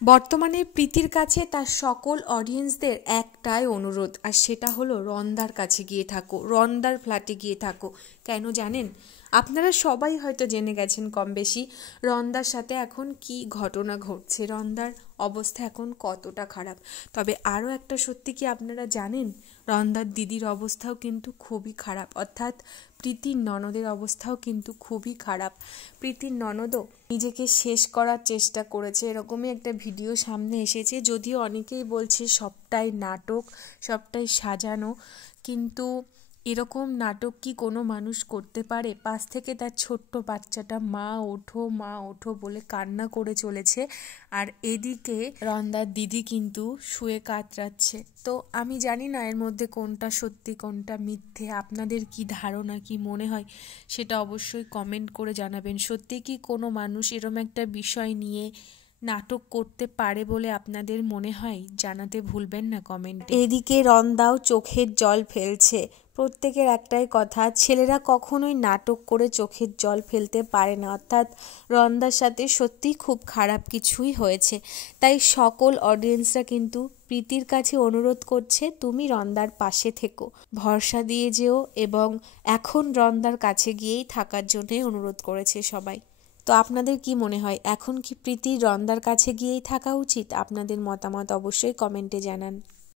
বর্তমানে প্রীতির কাছে তার সকল অডিয়েন্সদের একটাই অনুরোধ, আর সেটা হলো রন্দার কাছে গিয়ে থাকো, রন্দার ফ্ল্যাটে গিয়ে থাকো। কেন জানেন? আপনারা সবাই হয়তো জেনে গেছেন কম বেশি রন্দার সাথে এখন কি ঘটনা ঘটছে, রন্দার অবস্থা এখন কতটা খারাপ। তবে আরও একটা সত্যি কি আপনারা জানেন, রন্দার দিদির অবস্থাও কিন্তু খুবই খারাপ, অর্থাৎ প্রীতির ননদের অবস্থাও কিন্তু খুবই খারাপ। প্রীতির ননদও নিজেকে শেষ করার চেষ্টা করেছে, এরকমই একটা ভিডিও সামনে এসেছে। যদিও অনেকেই বলছে সবটাই নাটক, সবটাই সাজানো, কিন্তু এরকম নাটক কি কোনো মানুষ করতে পারে? পাশ থেকে তার ছোট্ট বাচ্চাটা মা ওঠো মা ওঠো বলে কান্না করে চলেছে, আর এদিকে রন্দার দিদি কিন্তু শুয়ে কাতরাচ্ছে। তো আমি জানি না এর মধ্যে কোনটা সত্যি কোনটা মিথ্যে, আপনাদের কি ধারণা, কি মনে হয় সেটা অবশ্যই কমেন্ট করে জানাবেন। সত্যি কি কোনো মানুষ এরম একটা বিষয় নিয়ে নাটক করতে পারে বলে আপনাদের মনে হয়? জানাতে ভুলবেন না কমেন্টে। এদিকে রন্দাও চোখের জল ফেলছে। প্রত্যেকের একটাই কথা, ছেলেরা কখনোই নাটক করে চোখের জল ফেলতে পারে না, অর্থাৎ রন্দার সাথে সত্যিই খুব খারাপ কিছুই হয়েছে। তাই সকল অডিয়েন্সরা কিন্তু প্রীতির কাছে অনুরোধ করছে, তুমি রন্দার পাশে থেকো, ভরসা দিয়ে যেও, এবং এখন রন্দার কাছে গিয়েই থাকার জন্যই অনুরোধ করেছে সবাই। তো আপনাদের কি মনে হয়, এখন কি প্রীতি রন্দার কাছে গিয়েই থাকা উচিত? আপনাদের মতামত অবশ্যই কমেন্টে জানান।